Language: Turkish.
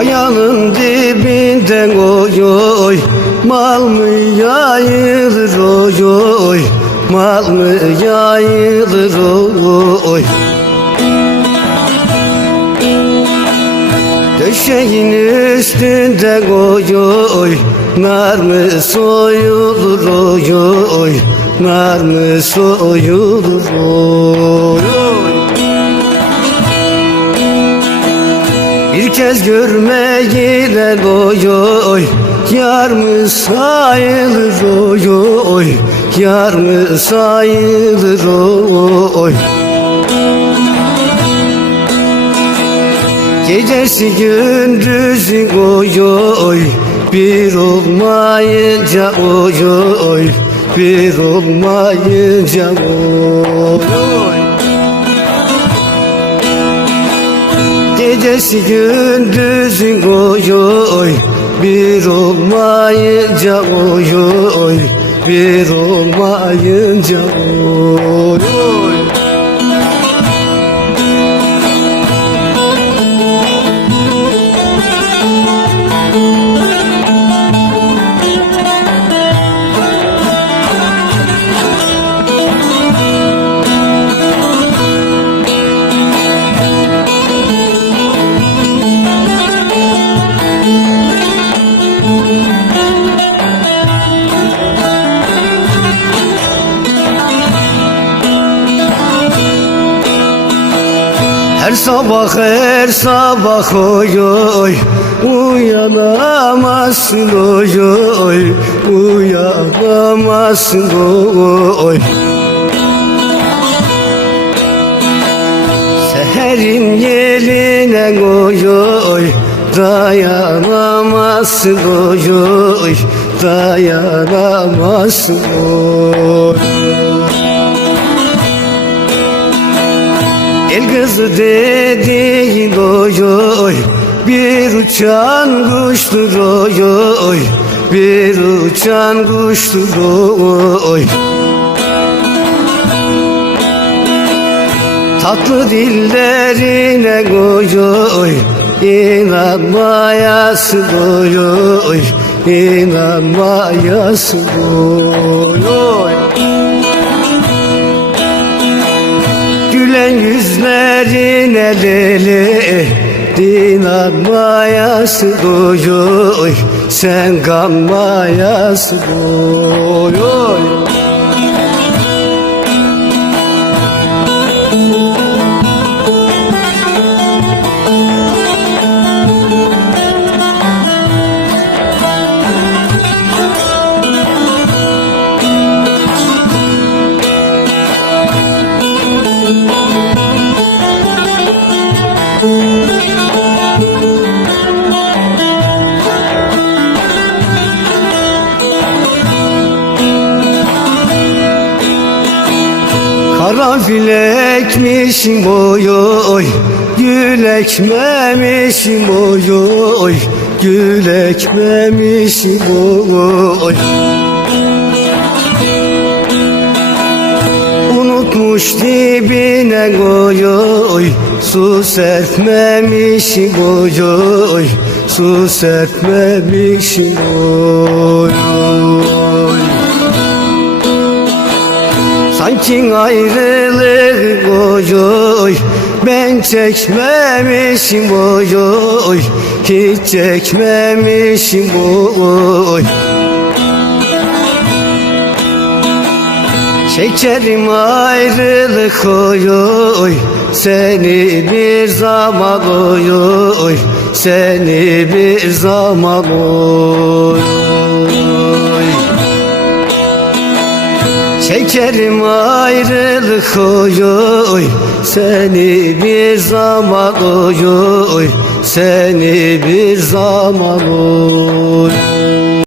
Kayanın dibinden oy oy Mal mı yayılır oy oy? Mal mı yayılır oy? Döşeğin üstünde oy oy Nar mı soyulur oy oy? Nar mı soyulur oy oy Bir kez görmeyle oy oy. Yar mı sayılır oy oy? Yar mı sayılır oy? Gecesi gündüzü oy oy. Bir olmayınca oy oy. Bir olmayınca oy Gecesi gündüzün oy. Bir olmayınca oy. Bir olmayınca oy Her sabah her sabah oy oy. Uyanamazsın oy oy. Uyanamazsın oy. Seherin yeline oy oy. Dayanamazsın oy oy. Dayanamazsın oy El kızı dediğin oy oy. Bir uçan kuştur oy oy. Bir uçan kuştur oy. Tatlı dillerine oy oy. İnanmayasın oy oy. İnanmayasın oy oy Gülen yüzlerine lele Dinanmayasın oy oy Sen kanmayasın oy oy Karanfil ekmişim oy oy. Gül ekmemişim oy oy. Gül ekmemişim oy. Unutmuş dibine oy oy. Su serpmemişim oy oy. Su serpmemişim oy oy Sanki ayrılık oy Ben çekmemişim oy Hiç çekmemişim oy Çekerim ayrılık oy Seni bir zaman oy Seni bir zaman oy Çekerim ayrılık oy oy. Seni bir zaman oy oy. Seni bir zaman oy